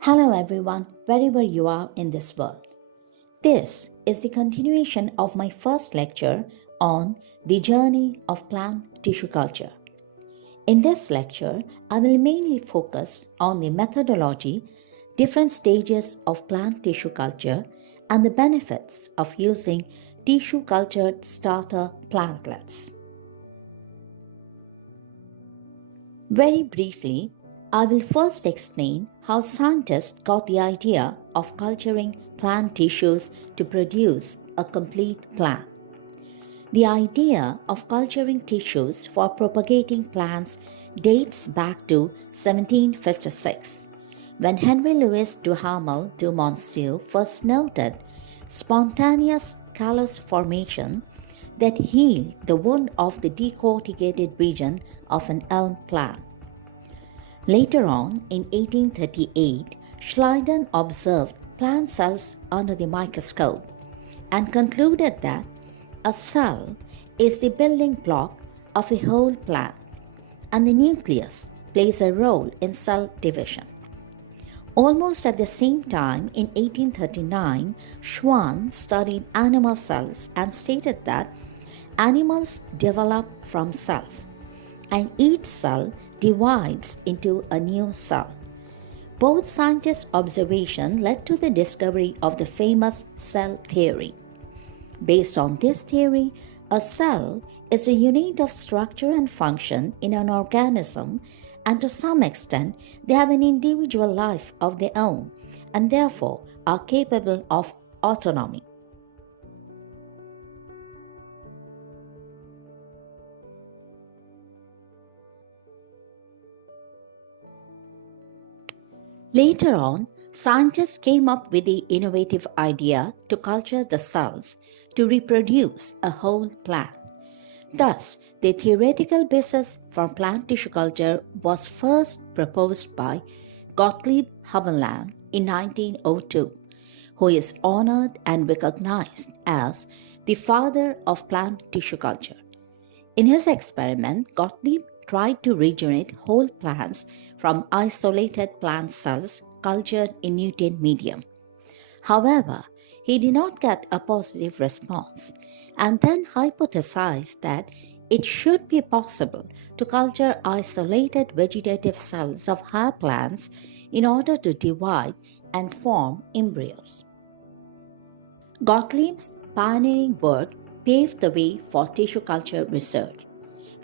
Hello, everyone, wherever you are in this world. This is the continuation of my first lecture on the journey of plant tissue culture. In this lecture, I will mainly focus on the methodology, different stages of plant tissue culture, and the benefits of using tissue cultured starter plantlets. Very briefly, I will first explain how scientists got the idea of culturing plant tissues to produce a complete plant. The idea of culturing tissues for propagating plants dates back to 1756, when Henry Louis Duhamel du Monceau first noted spontaneous callus formation that healed the wound of the decorticated region of an elm plant. Later on, in 1838, Schleiden observed plant cells under the microscope and concluded that a cell is the building block of a whole plant, and the nucleus plays a role in cell division. Almost at the same time, in 1839, Schwann studied animal cells and stated that animals develop from cells, and each cell divides into a new cell. Both scientists' observation led to the discovery of the famous cell theory. Based on this theory, a cell is a unit of structure and function in an organism, and to some extent, they have an individual life of their own and therefore are capable of autonomy. Later on, scientists came up with the innovative idea to culture the cells to reproduce a whole plant. Thus, the theoretical basis for plant tissue culture was first proposed by Gottlieb Haberland in 1902, who is honored and recognized as the father of plant tissue culture. In his experiment, Gottlieb tried to regenerate whole plants from isolated plant cells cultured in nutrient medium. However, he did not get a positive response and then hypothesized that it should be possible to culture isolated vegetative cells of higher plants in order to divide and form embryos. Gottlieb's pioneering work paved the way for tissue culture research.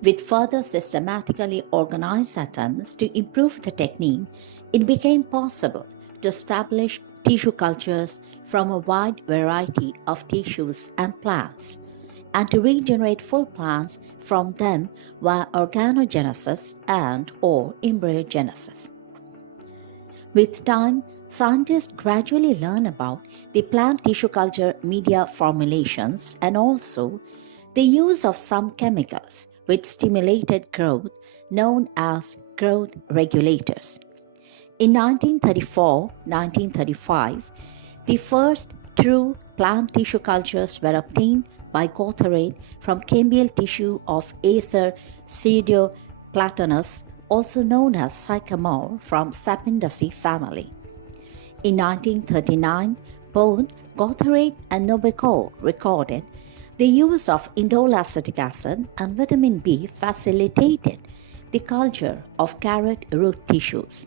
With further systematically organized attempts to improve the technique, it became possible to establish tissue cultures from a wide variety of tissues and plants, and to regenerate full plants from them via organogenesis and/or embryogenesis. With time, scientists gradually learn about the plant tissue culture media formulations and also the use of some chemicals which stimulated growth known as growth regulators. In 1934-1935, the first true plant tissue cultures were obtained by Gotthard from cambial tissue of Acer pseudoplatanus, also known as sycamore, from Sapindaceae family. In 1939, both Gotthard and Novikov recorded the use of indole acetic acid and vitamin B facilitated the culture of carrot root tissues.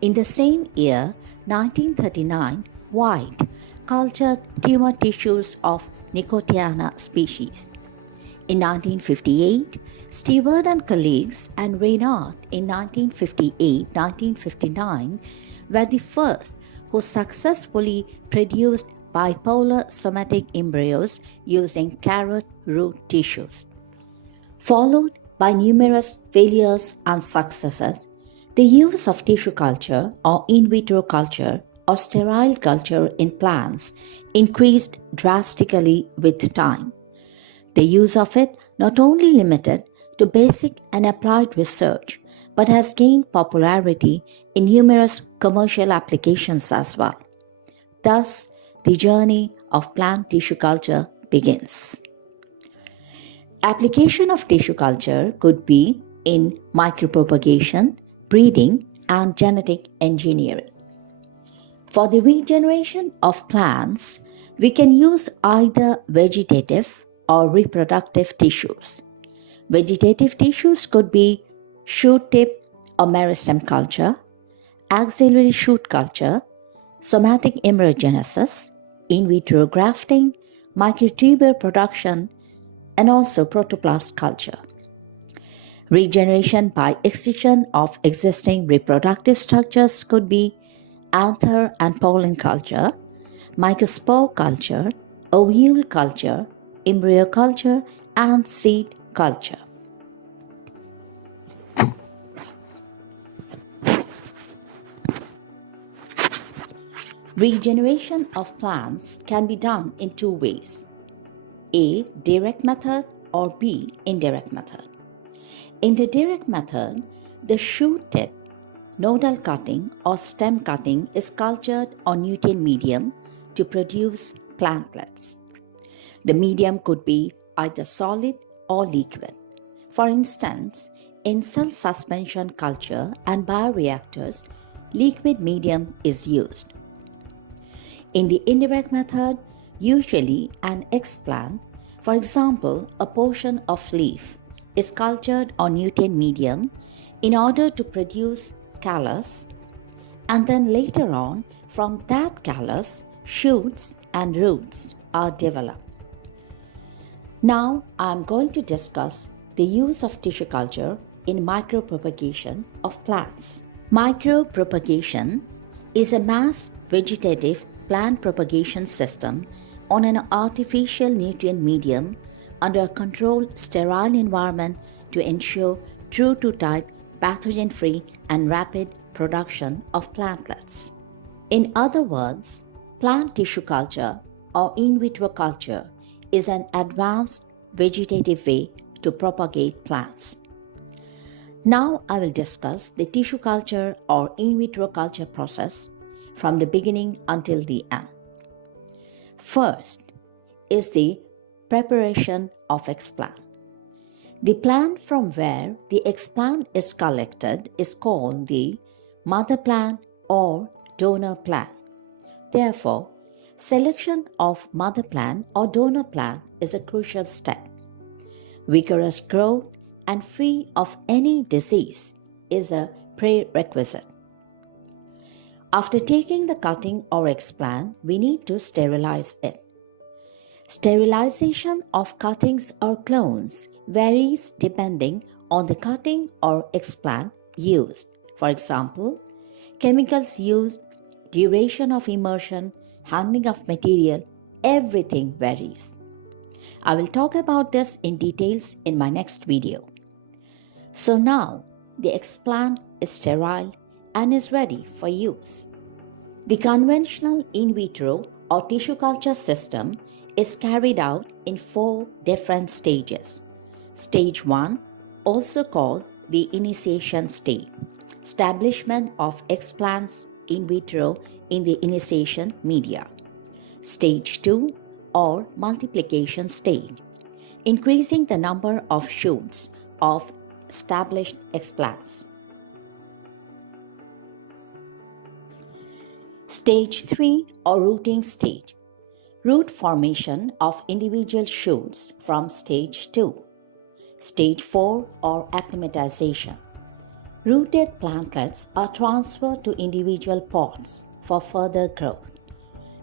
In the same year, 1939, White cultured tumor tissues of Nicotiana species. In 1958, Stewart and colleagues and Reinhardt in 1958-1959 were the first who successfully produced bipolar somatic embryos using carrot root tissues. Followed by numerous failures and successes, the use of tissue culture or in vitro culture or sterile culture in plants increased drastically with time. The use of it not only limited to basic and applied research, but has gained popularity in numerous commercial applications as well. Thus, the journey of plant tissue culture begins. Application of tissue culture could be in micropropagation, breeding, and genetic engineering. For the regeneration of plants, we can use either vegetative or reproductive tissues. Vegetative tissues could be shoot tip or meristem culture, axillary shoot culture, somatic embryogenesis, in vitro grafting, microtubule production, and also protoplast culture. Regeneration by excision of existing reproductive structures could be anther and pollen culture, mycospore culture, ovule culture, embryo culture, and seed culture. Regeneration of plants can be done in two ways: A. Direct method, or B. Indirect method. In the direct method, the shoot tip, nodal cutting, or stem cutting is cultured on Newton medium to produce plantlets. The medium could be either solid or liquid. For instance, in cell suspension culture and bioreactors, liquid medium is used. In the indirect method, usually an explant, for example, a portion of leaf, is cultured on Newton medium in order to produce callus, and then later on, from that callus, shoots and roots are developed. Now, I am going to discuss the use of tissue culture in micropropagation of plants. Micropropagation is a mass vegetative plant propagation system on an artificial nutrient medium under a controlled sterile environment to ensure true to type, pathogen-free and rapid production of plantlets. In other words, plant tissue culture or in vitro culture is an advanced vegetative way to propagate plants. Now I will discuss the tissue culture or in vitro culture process from the beginning until the end. First is the preparation of explant. The plant from where the explant is collected is called the mother plant or donor plant. Therefore, selection of mother plant or donor plant is a crucial step. Vigorous growth and free of any disease is a prerequisite. After taking the cutting or explant, we need to sterilize it. Sterilization of cuttings or clones varies depending on the cutting or explant used. For example, chemicals used, duration of immersion, handling of material, everything varies. I will talk about this in details in my next video. So now, the explant is sterile and is ready for use. The conventional in vitro or tissue culture system is carried out in 4 different stages. Stage 1, also called the initiation stage, establishment of explants in vitro in the initiation media. Stage 2, or multiplication stage, increasing the number of shoots of established explants. Stage 3, or rooting stage, root formation of individual shoots from stage 2. Stage 4, or acclimatization, rooted plantlets are transferred to individual pots for further growth.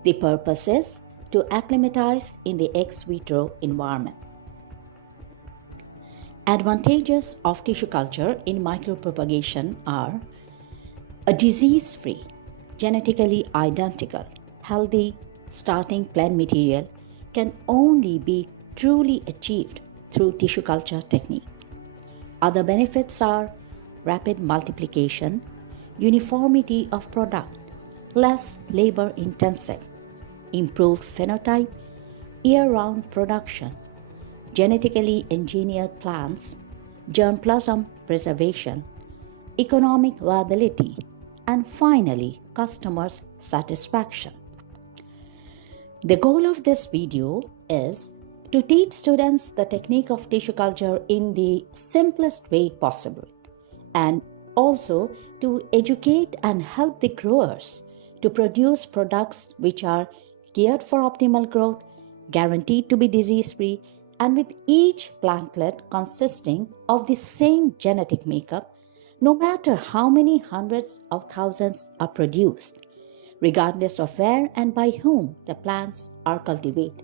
The purpose is to acclimatize in the ex vitro environment. Advantages of tissue culture in micropropagation are a disease-free, genetically identical, healthy starting plant material can only be truly achieved through tissue culture technique. Other benefits are rapid multiplication, uniformity of product, less labor intensive, improved phenotype, year-round production, genetically engineered plants, germplasm preservation, economic viability, and finally, customers' satisfaction. The goal of this video is to teach students the technique of tissue culture in the simplest way possible, and also to educate and help the growers to produce products which are geared for optimal growth, guaranteed to be disease free, and with each plantlet consisting of the same genetic makeup, no matter how many hundreds of thousands are produced, regardless of where and by whom the plants are cultivated.